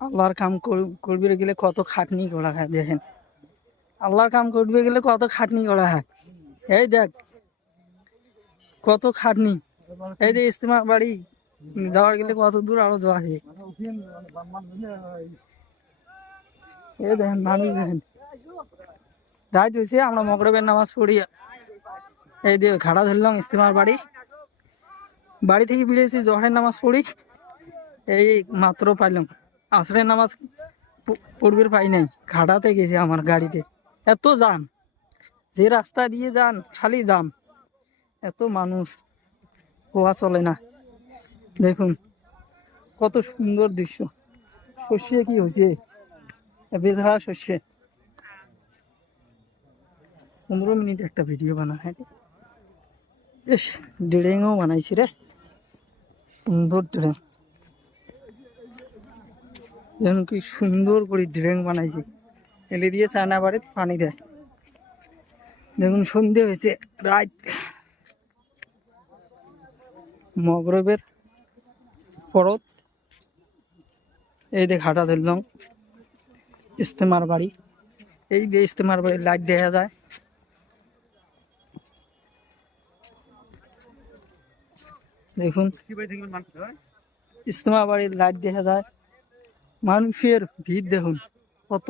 আল্লাহর কাম করবে গেলে কত খাটনি করা হয় দেখেন। আল্লাহর কাম করবে গেলে কত খাটনি করা হয়। এই দেখ কত খাটনি। এই যে ইস্তেমা বাড়ি যাওয়ার গেলে কত দূর আরো যাওয়া হয়। এই দেখেন মানুষ দেখেন। রাত হয়েছে আমরা মগরবের নামাজ পড়ি। এই দিয়ে ঘাড়া ধরলাম ইস্তেমার বাড়ি থেকে বেরিয়েছি জোহরের নামাজ পড়ি। এই মাত্র পাইলাম আসরের নামাজ পড়বে পাই নাই। ঘাটাতে গেছি আমার গাড়িতে, এত জাম, যে রাস্তা দিয়ে যান খালি জাম, এত মানুষ, হওয়া চলে না। দেখুন কত সুন্দর দৃশ্য। শস্যে কি হয়েছে, বেধরা শস্যে। 15 মিনিট একটা ভিডিও বানা হয়। বেশ ড্রেংও বানাইছি রে, সুন্দর ড্রেং। যেন কি সুন্দর করে ড্রেং বানাইছি, এলে দিয়ে চায়না বাড়ির পানি দেয়। দেখুন সন্ধে হয়েছে, রাত। মগরবের পরত। এই দেখ হাঁটা ধরলাম ইস্তেমার বাড়ি। এই যে ইস্তেমার বাড়ির লাইট দেখা যায়। দেখুন ইস্তেমা বাড়ির লাইট দেখা যায়। মানুষের ভিড় দেখুন কত।